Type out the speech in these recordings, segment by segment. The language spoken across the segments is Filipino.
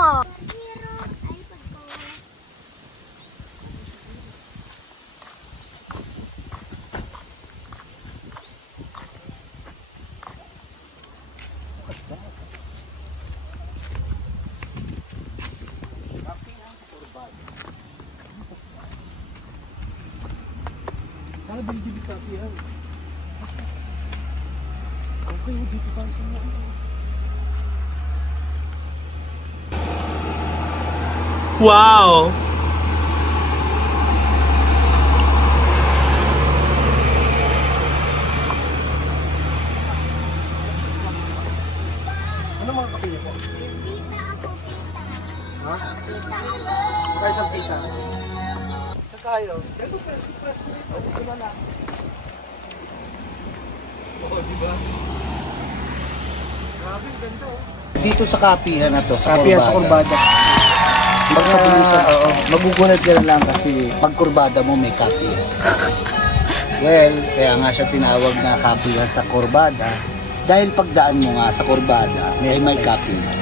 po. Wow! Ano mga kape niyo po? Pita ako, pita. Ha? Pita ako. Saka isang pita. Saka presko, presko dito. Dito na lang. Oo, di ba? Grabe, ganda oh. Dito sa kapihan na to, sa Kape sa kurbada. Pag sa, oo, magugulat ka na lang kasi pag kurbada mo may kapihan. well, kaya nga siya tinawag na kapihan sa kurbada. Dahil pagdaan mo nga sa kurbada, ay may kapihan.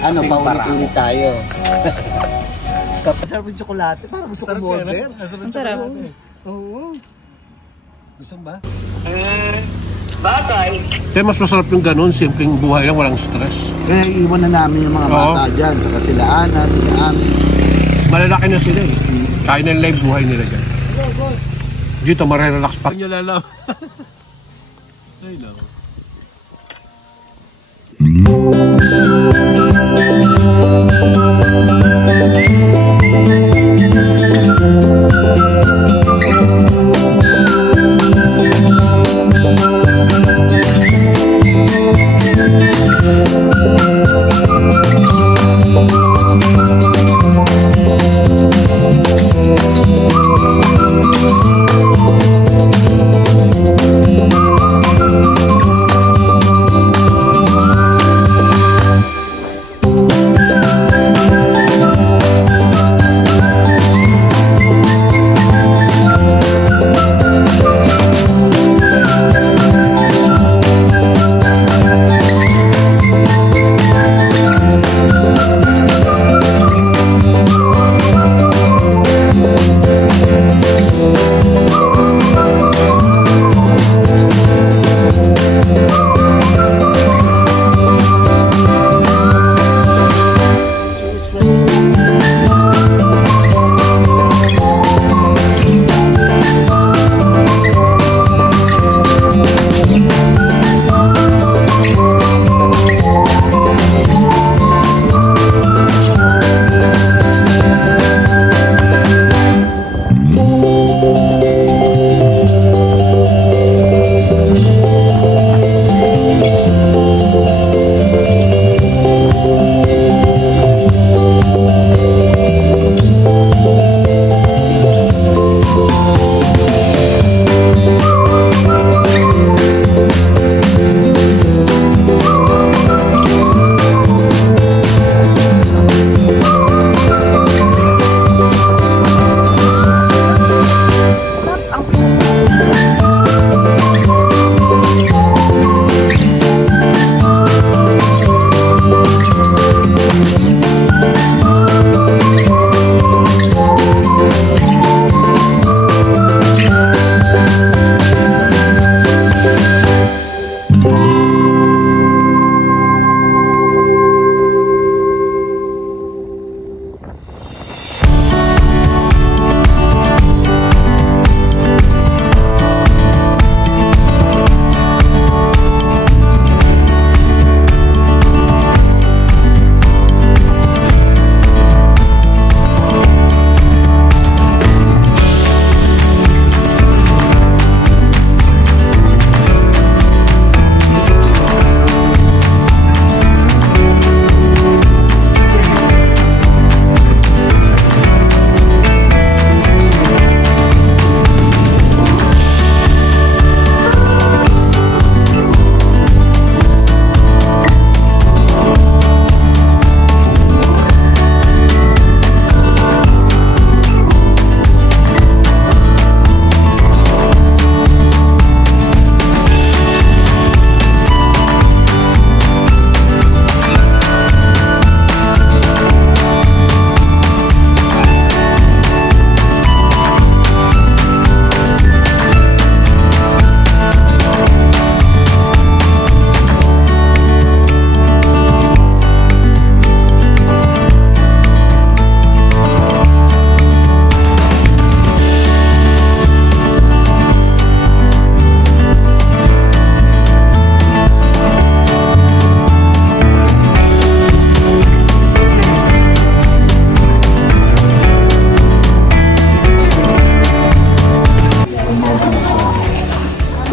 Ano, paulit-ulit tayo. Sarap yung tsokolate, parang gusto ko order. Ang sarap. Oo. Gusto mo ba? Kaya mas masarap yung ganun, simpleng buhay lang, walang stress. Kaya iwan na namin yung mga Oo. bata dyan, saka sila Ana, sila Ami. Malalaki na sila eh. Kaya na live buhay nila dyan. Dito, marirelax pa. Kanya lalaw. Ay, nako.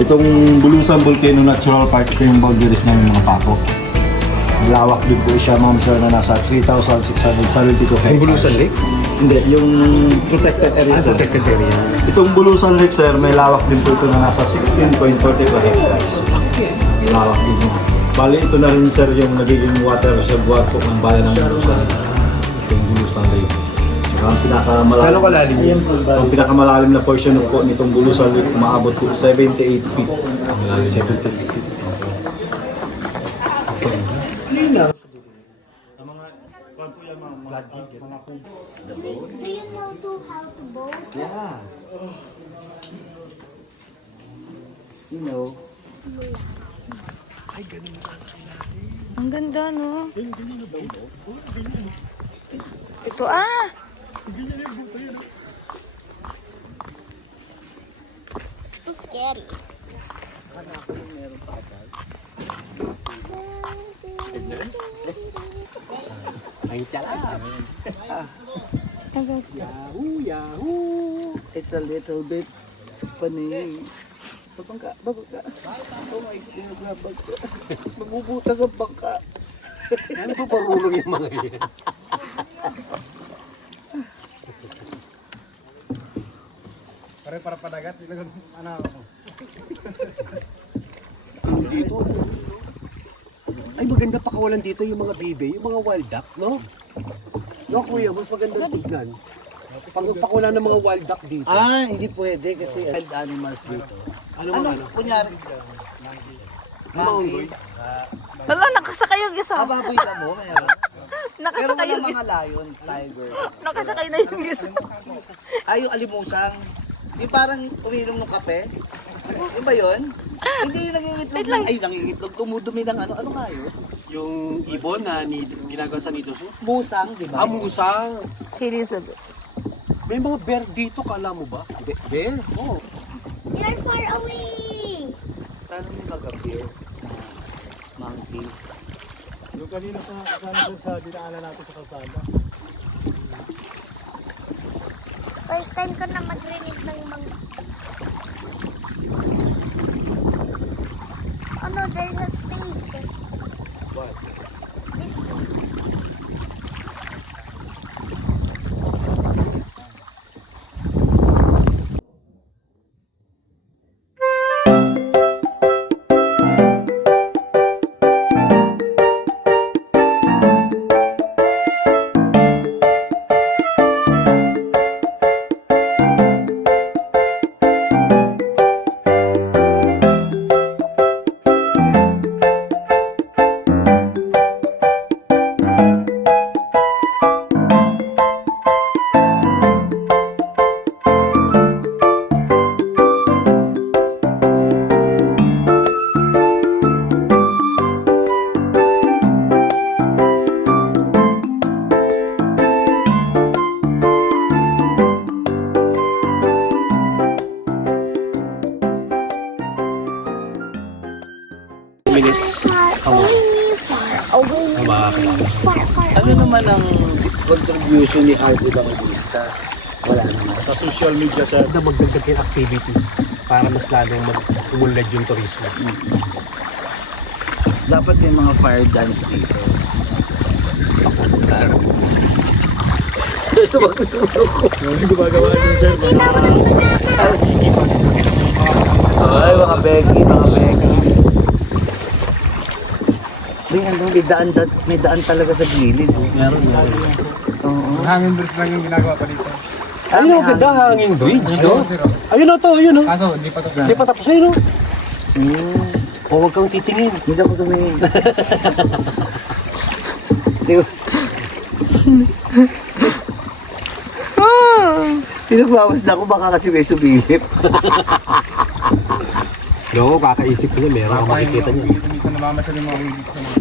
Itong Bulusan Volcano Natural Park, ito yung boundaries ng mga pako. Lawak din po siya, ma'am sir, na nasa 3,672 hectares. Yung Bulusan Lake? Hindi, yung protected area, Ah, sir. protected area. Itong Bulusan Lake, sir, may lawak din po ito na nasa 16.42 hectares. Lawak din mo. Bali, ito na rin, sir, yung nagiging water reservoir po ng bayan ng Bulusan. Itong Bulusan Lake. Ang pinakamalalim. Gano'ng kalalim yun? Ang pinakamalalim na portion po nitong Bulusan Lake, umaabot po 78 feet. Ang lalim. 78 feet. Do you know to how to boat? Yeah. You know, Ang ganda, no? Ito, ah! Too scary. Yahoo, yahoo. It's a little bit funny. Babangka, babangka. Oh my God, babangka. Mabubutas ang bangka. Ano ba parulong yung mga yan? Pare para padagat, ilagang ano ako. dito. Ay, maganda pakawalan dito yung mga bibe, yung mga wild duck, no? No, kuya, mas maganda tignan. Pag pakawalan ng mga wild duck dito. Ah, hindi pwede kasi wild animals dito. ano Ano, ano? kunyari, Monkey. Wala, nakasakay yung isa. ah, baboy ka mo, meron. Pero Nakasakay wala yung mga lion, tiger. Nakasakay na yung isa. Ay, yung alimusang. Yung parang uminom ng kape. Yung ba yun? Hindi yung nangingitlog ng, ay nangingitlog, tumudumi ng ano, ano nga yun? Yung ibon na ni, ginagawa sa Zoo. Musang, di ba? Ah, musang. Si Elizabeth. May mga bear dito, kala mo ba? Be- bear? Oo. You're far away. Sana may mag-appear na monkey. Yung kanina sa, kanina sa dinaanan natin sa kalsada. First time ko na mag-rinig ng mga... Oh no, there's a snake. Activity para mas lalong mag-umunlad yung turismo. Dapat may mga fire dance dito. yung gumagawa yun, sir, Ay, mga Becky, mga Becky. May ano, may daan, may daan talaga sa gilid. oh. Meron, meron. Oo. Hangin bridge lang yung ginagawa pa dito. Ayun, ang ganda hangin. hanging bridge, no? Sir, oh. Ayun o to, ayun o. Kaso, hindi pa to. Hindi pa tapos ayun o. Hmm. O, huwag kang titingin. Hindi ako tumingin. Di ba? Pinagbawas na ako baka kasi may subilip. No, kakaisip ko niya, meron akong makikita niya. Dito namamasyal yung mga sa mga.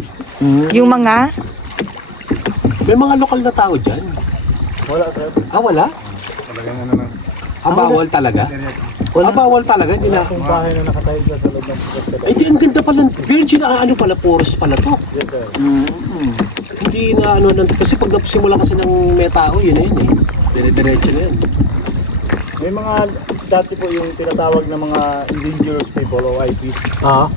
Yung mga? May mga lokal na tao dyan. Wala, sir. Ah, wala? Talagang ano lang. Ah, bawal talaga? Ah, bawal talaga, hindi na. Yung bahay na nakatayo dyan sa loob ng protected Ay, di, ang ganda pala. Virgin, ah, ano pala, forest pala to. Yes, sir. Mm. Hindi na ano, nan- kasi pag simula kasi ng may tao, yun na yun eh. Dire-diretso na yan. May mga dati po yung tinatawag ng mga indigenous people o IP. Ah,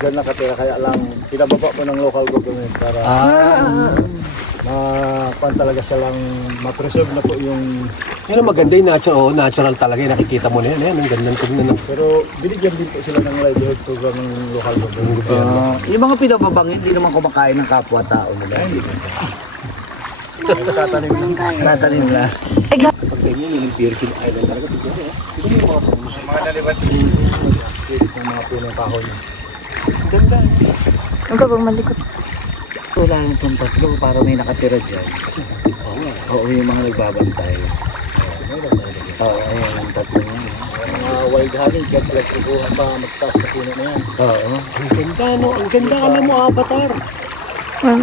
Diyan nakatira kaya lang pinababa po ng local government para Ah, makuan talaga siya lang ma-preserve na po yung ang maganda yung natural, oh, natural talaga. yung Nakikita mo na yan. Ayan, ang gandang tignan ng pero binigyan din po sila ng livelihood program ng local government. ah, yung mga pinababang hindi naman kumakain ng kapwa-tao nila. Tatanim ng Tatanim na. Pag ganyan, yung Virgin Island talaga. Tignan mo, oh. Tignan mo yung mga puno. mga nalibat ng mga punong kahoy. Ganda. Ang kapag malikot. Wala nang itong tatlo para may nakatira dyan. Oo nga. Oo, yung mga nagbabantay. Oo, ayun ang tatlo niya. Mga wild honey, kaya pinagtubuhan pa magtaas na puno na yan. Oo. Ang ganda, no? Ang ganda, alam mo, Avatar. Um,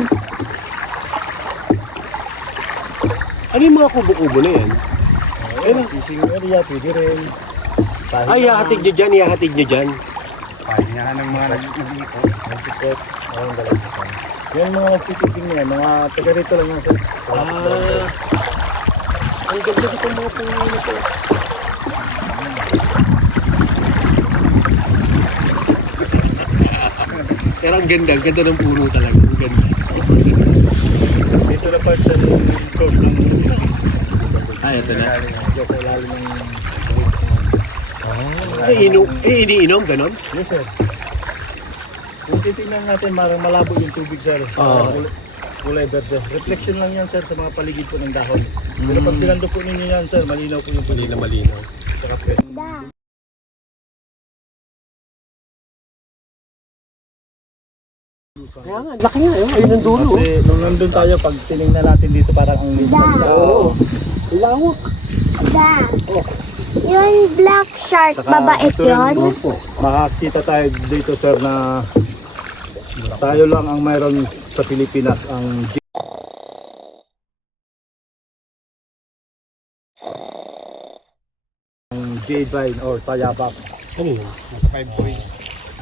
Ano yung mga kubo-kubo na yan? Ayun, fishing area, pwede rin. Ay, ihahatid nyo dyan, ihahatid nyo dyan. Pahingahan ng mga nag-iikot. Nag-iikot. Ayun, dalawa pa. Yan mga nagtititing niya, mga taga rito lang yan sir. Ah, ang ganda dito mga puno na to. Pero ang ganda, ang ganda ng puno talaga. Ang ganda. Dito na part sa source ng Ah, ito na. Sa ilalim ng Ay, ino, eh, iniinom, ganon? Yes sir. Kung titingnan natin, marang malabo yung tubig sir. Oo. Kulay- Kulay verde. Reflection lang yan sir sa mga paligid po ng dahon. Pero pag sinando po ninyo yan sir, malinaw po yung Hindi tubig. na malinaw. Saka fresh. Kaya nga, laki nga yun. Ayun ang dulo. oh. Kasi nung nandun tayo, pag tinignan natin dito, parang ang Oo. Lawak. Da. Yung black shark, Saka babait yun? Makakita tayo dito sir na tayo lang ang mayroon sa Pilipinas ang jade vine or tayabak. Ano yun?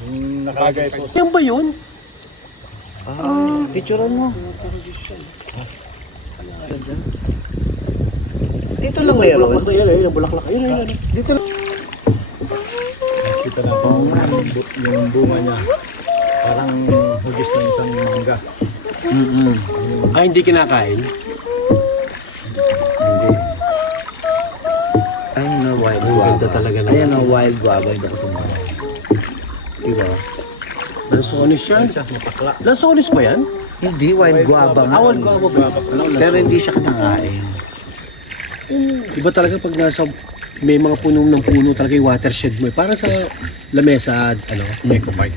Yung nakagay po Yan ba yun? Ah, picturean mo. Dito lang mayroon. Bulaklak na yan, ayun, ang bulaklak. Ayun, ayun, ayun. Dito lang. Kita natin yung, bu- yung bunga niya. Parang hugis ng isang mangga. Mm-mm. Ah, hindi kinakain? Hindi. Ayun na wild guava. ganda talaga na. Ayun na wild guava. Hindi ako tumawa. Diba? Lansones yan. Lansones ba yan? Hindi, wild guava. Awal ko ako ba? Pero hindi siya kinakain. Iba talaga pag nasa may mga punong ng puno talaga yung watershed mo. eh. Para sa Lamesa, ano, Eco Park.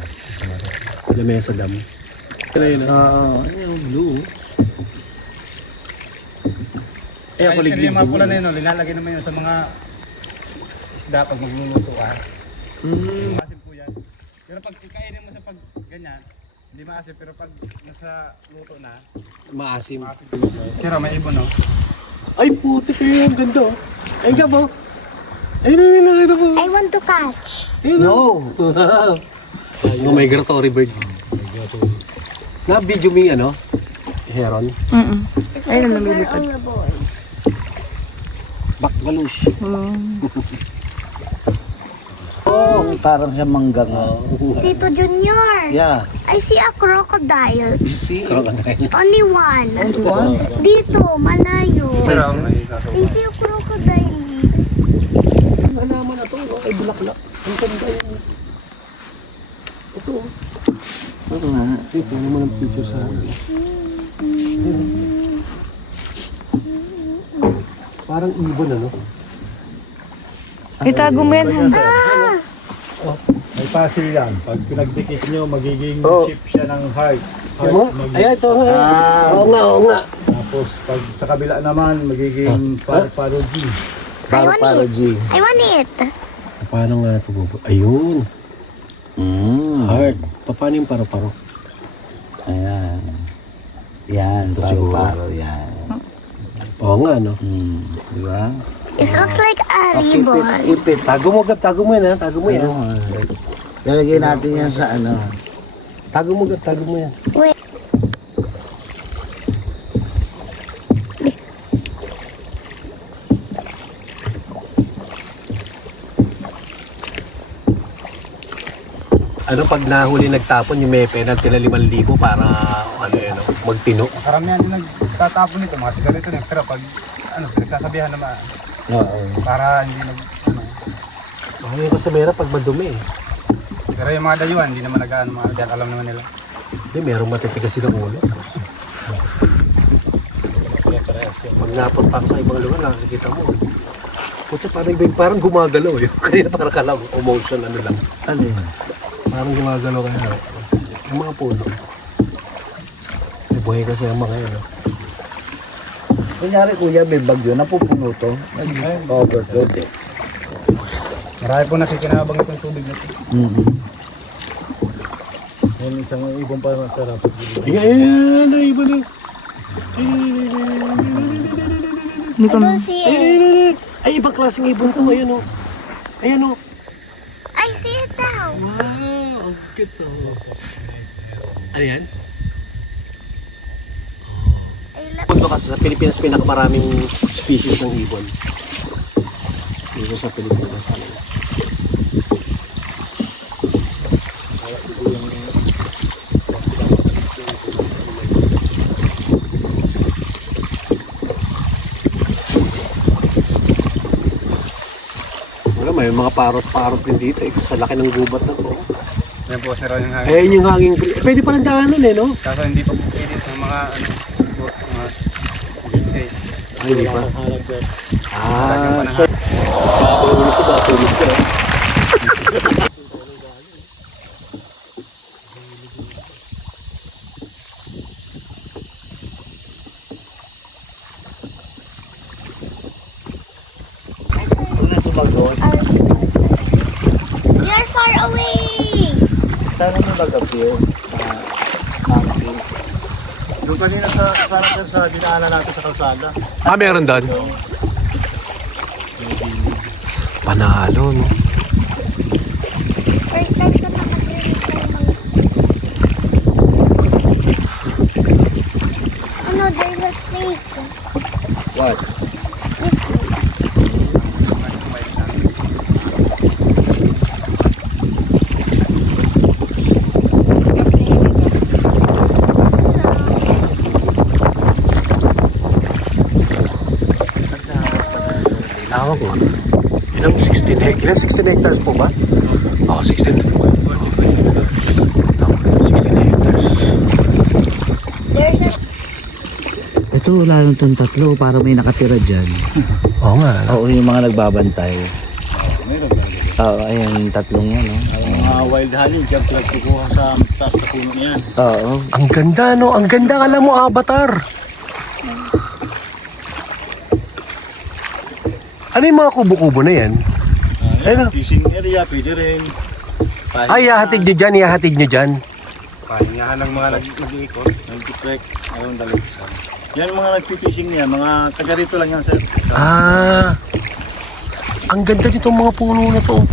Lamesa Dam. Kaya yun, ah. Oo, ayun, blue. Eh, ako liglig yung mga pula na yun, no, linalagay naman yun sa mga isda pag magluluto ka. Mm. Maasim po yan. Pero pag kainin mo sa pag ganyan, hindi maasim. Pero pag nasa luto na, Maasim. Sira, may ibon, no? Ay, puti kayo. Ang ganda, oh. Ay, ka po. Ayun, ayun, ayun, ayun. I want to catch. Ayun, No. Wow. Yung migratory bird. Na-video mo yung ano? Heron. mm Ayun na lumilipad. Bakbalush. Mm. Oh, parang siya manggang. Tito Junior, Yeah. I see a crocodile. You see? Only one. Only one? Dito, malayo. I see a crocodile. Alaman na to? Ay, bulaklak. Ang ganda yun. Ito, oh. Oo nga. Ay, paano mo ng picture sa akin? Parang ibon, ano? Itago mo yan, Han. May pasil yan. Pag pinagdikit nyo, magiging Oh. shape siya ng heart. Heart, Ano? mag- Ay, ito nga. Ah. Oo nga, oo nga. Tapos pag sa kabila naman, magiging par parody. Paro want paro it. G. I want it. Paano nga ito? Ayun. Mm. Hard. Pa- Paano yung paro-paro? Ayan. Yan, paro paro yan. Oo nga, no? Mm. Di ba? It looks like a Oh, ribbon. keep it. Tago mo, Gab. Tago mo yan, ha? Tago mo yan. Ano, lalagay natin yan sa ano. Tago mo, Gab. Tago mo yan. Wait. Ano pag nahuli nagtapon yung may penalty na 5,000 para ano yun, no, magtino. Karamihan din nagtatapon nito, mga sigareto din. Pero pag, ano, pinagsasabihan naman, Oo. para hindi nag, ano. Oh, yun kasi meron pag madumi eh. Pero yung mga dayuhan, hindi naman nag-ano, mga dyan, alam naman nila. Hindi, merong matitigas ng ulo. Pag napunta ka sa ibang lugar, nakikita mo. Putya, parang, parang gumagalaw eh. Kanina parang kala ko, emotion ano lang. Ano yun? Parang gumagalaw kaya. Yung mga puno. May buhay kasi ang mga yun. Kunyari kuya, may bagyo, napupuno to. Nag-overload eh. Marami po nakikinabang itong tubig na ito. Mm-hmm. Isang ibon pa ang pagbibilang. Ayan, ayan, ayan, iba na. Hindi ko I don't see it. Ay, ibang klaseng ibon to. Ayan o. Ayan o. I see it now. Wow, ang cute oh. Ano yan? Punto kasi sa Pilipinas pinakamaraming species ng ibon. Dito sa Pilipinas. Wala, may mga parot-parot din dito eh, sa laki ng gubat na to. Yan po, sir, yung hangin. Eh, yung hanging, pwede palang daanan eh, no? Kaso hindi pa po pwede sa mga, ano, mga beach days. Ay, hindi pa. Halag sir. Ah, so, bakulog ko, bakulog ko. Kung na sumagot, You're far away. Sana may mag-appear na monkey. Doon kanina sa, sana sir sa dinaanan natin sa kalsada. Ah, meron doon? Panalo, no? First time ko nakakarinig ng mga... Ano, there's a snake. What? This snake. Tawag ko. Ilang 16 hectares? Ilang 16 hectares po ba? Oo, oh, 16. Tawag ko, 16 hectares. Ito, lalo itong tatlo para may nakatira dyan. Oo nga. Oo, yung mga nagbabantay. Oo, ayan, yung tatlong yan, no? Ang mga wild honey, dyan pinagkukuha sa taas na puno niyan. Oo. Ang ganda, no? Ang ganda, alam mo, avatar. Ano yung mga kubo-kubo na yan? Ayun, fishing area, pwede rin. Ay, ihahatid nyo dyan, ihahatid nyo dyan. Pahingahan ng mga nag- nag-iikot. Nag-trek, ayun dalit siya. Yan mga nag-fishing niya, mga taga rito lang yan sir. Ah, ang ganda nitong mga puno na to.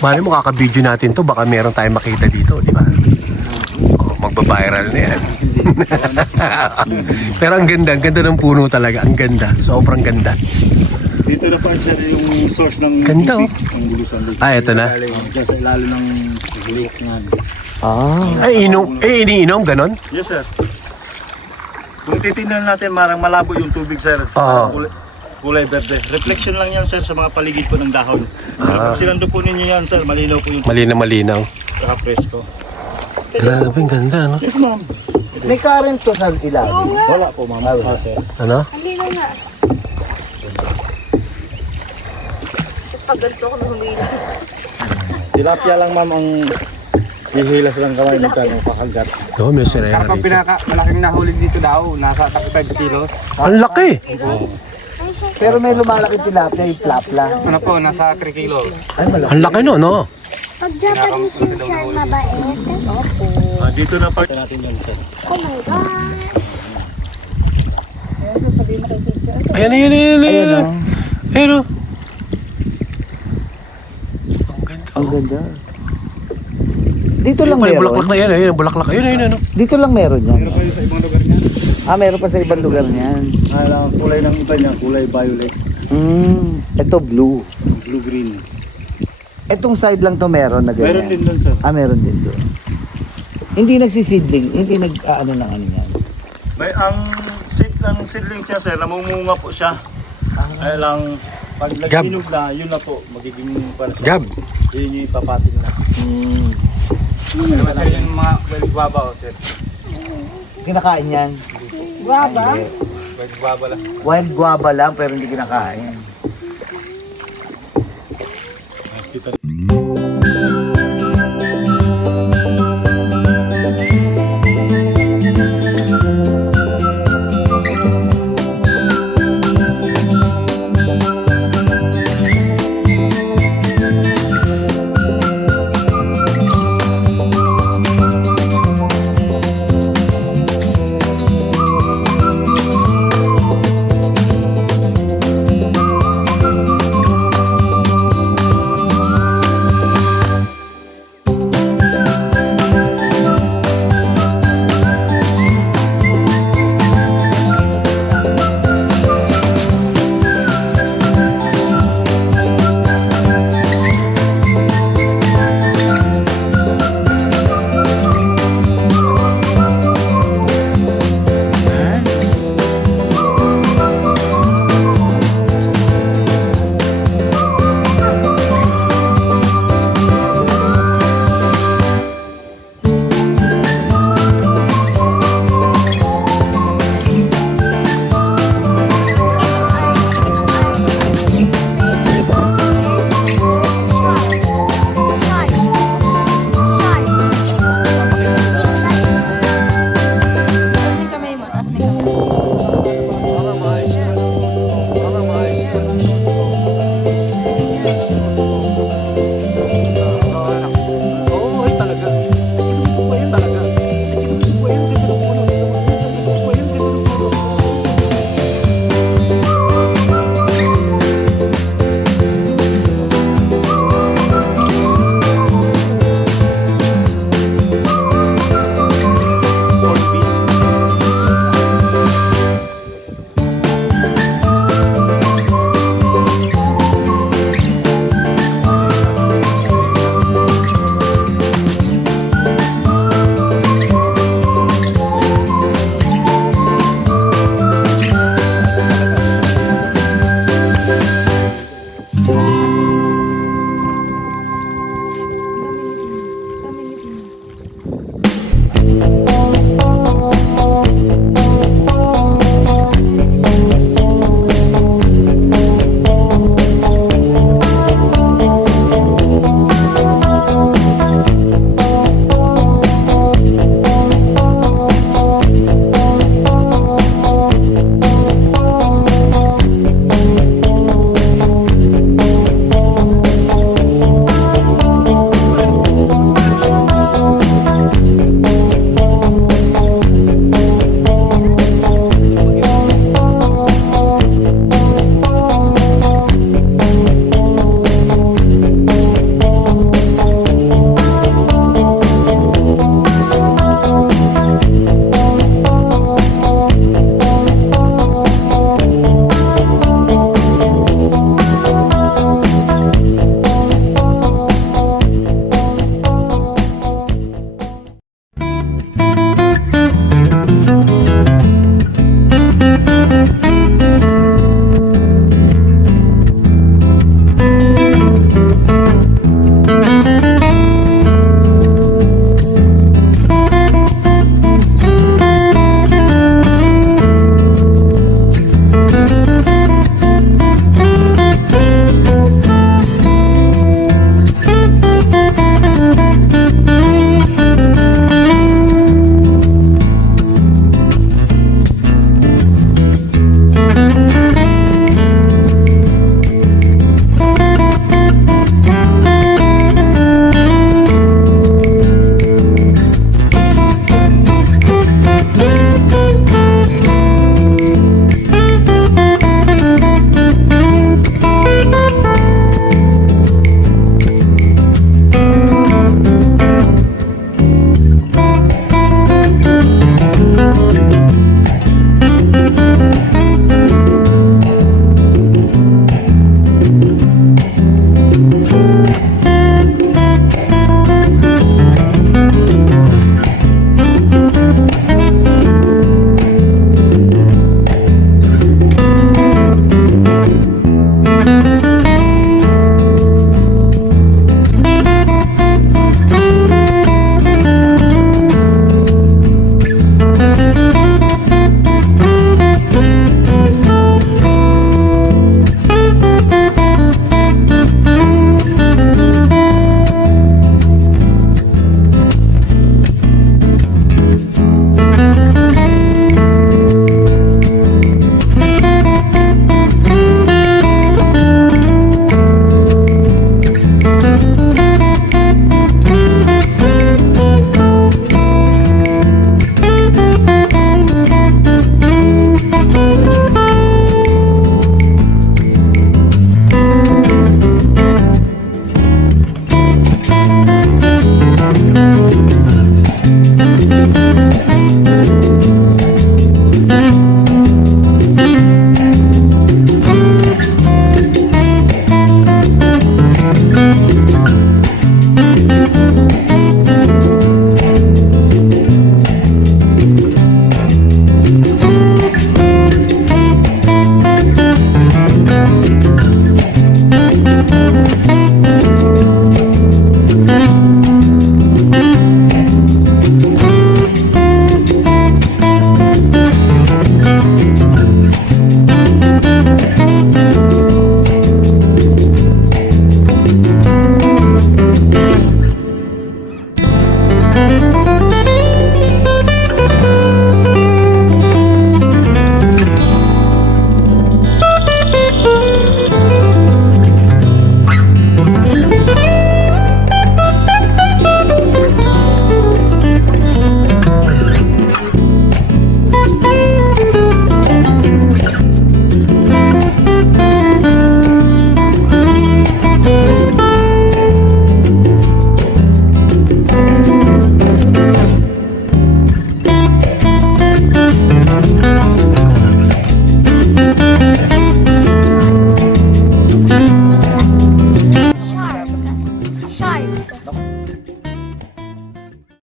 Mali mo kaka-video natin to, baka meron tayong makita dito, di ba? Oh, magba-viral na yan. Pero ang ganda, ang ganda ng puno talaga, ang ganda, sobrang ganda. Dito na pa sir yung source ng Ganda, oh. ang bulusan dito. Ah, eto na. Diyan sa ilalim ng lake nga. Ah. Ay, inom, eh, iniinom, ganon? Yes sir. Kung titingnan natin, marang malabo yung tubig sir. Oo. Kulay, kulay verde. Reflection lang yan sir sa mga paligid po ng dahon. Ah. Sinando po ninyo yan sir, malinaw po yung Malinaw, malinaw. saka presko. Grabe, ang ganda, no? Yes ma'am. May current to sa ilalim. Wala po ma'am. Ah, sir. Ano? Halina nga. Tilapia lang ma'am ang hihilas lang kamay ng tanong pakagat. Ito, may sinayang Kapag pinaka malaking nahuli dito daw, nasa 35 kilos. Ang laki! Pero may lumalaki tilapia, yung plapla. Ano po, nasa 3 kilos. Ay, malaki. Ang laki no, no? Pag Japanese yung shark mabait. Ah, dito na part natin yan sir. Oh my God. Ayan, ayan, ayan, ayan. Ayan, Ayan, oh. ayan, oh. Ang ganda. Dito Ayun lang pala, yung meron. bulaklak na yan, ayun, bulaklak. Ayun, ayun, ayun. Dito lang meron yan. Pero pwede sa ibang lugar niya. Ah, meron pa sa ibang lugar niyan. Ah, ang kulay ng iba niya, kulay violet, Mm, ito blue. blue-green. Itong side lang to meron na ganyan. Meron din doon, sir. Ah, meron din doon. Hindi nagsisidling, hindi nag ano ng ano yan. May ang seed ng seedling siya, sir, namumunga po siya. Ay lang, pag Gab. na, yun na po, magiging para siya. Gab. Yun yung ipapating na. Mm. Ano ba sir yung mga welgbaba o sir? Kinakain yan. Guava? Welgbaba lang. Wild guava lang pero hindi kinakain.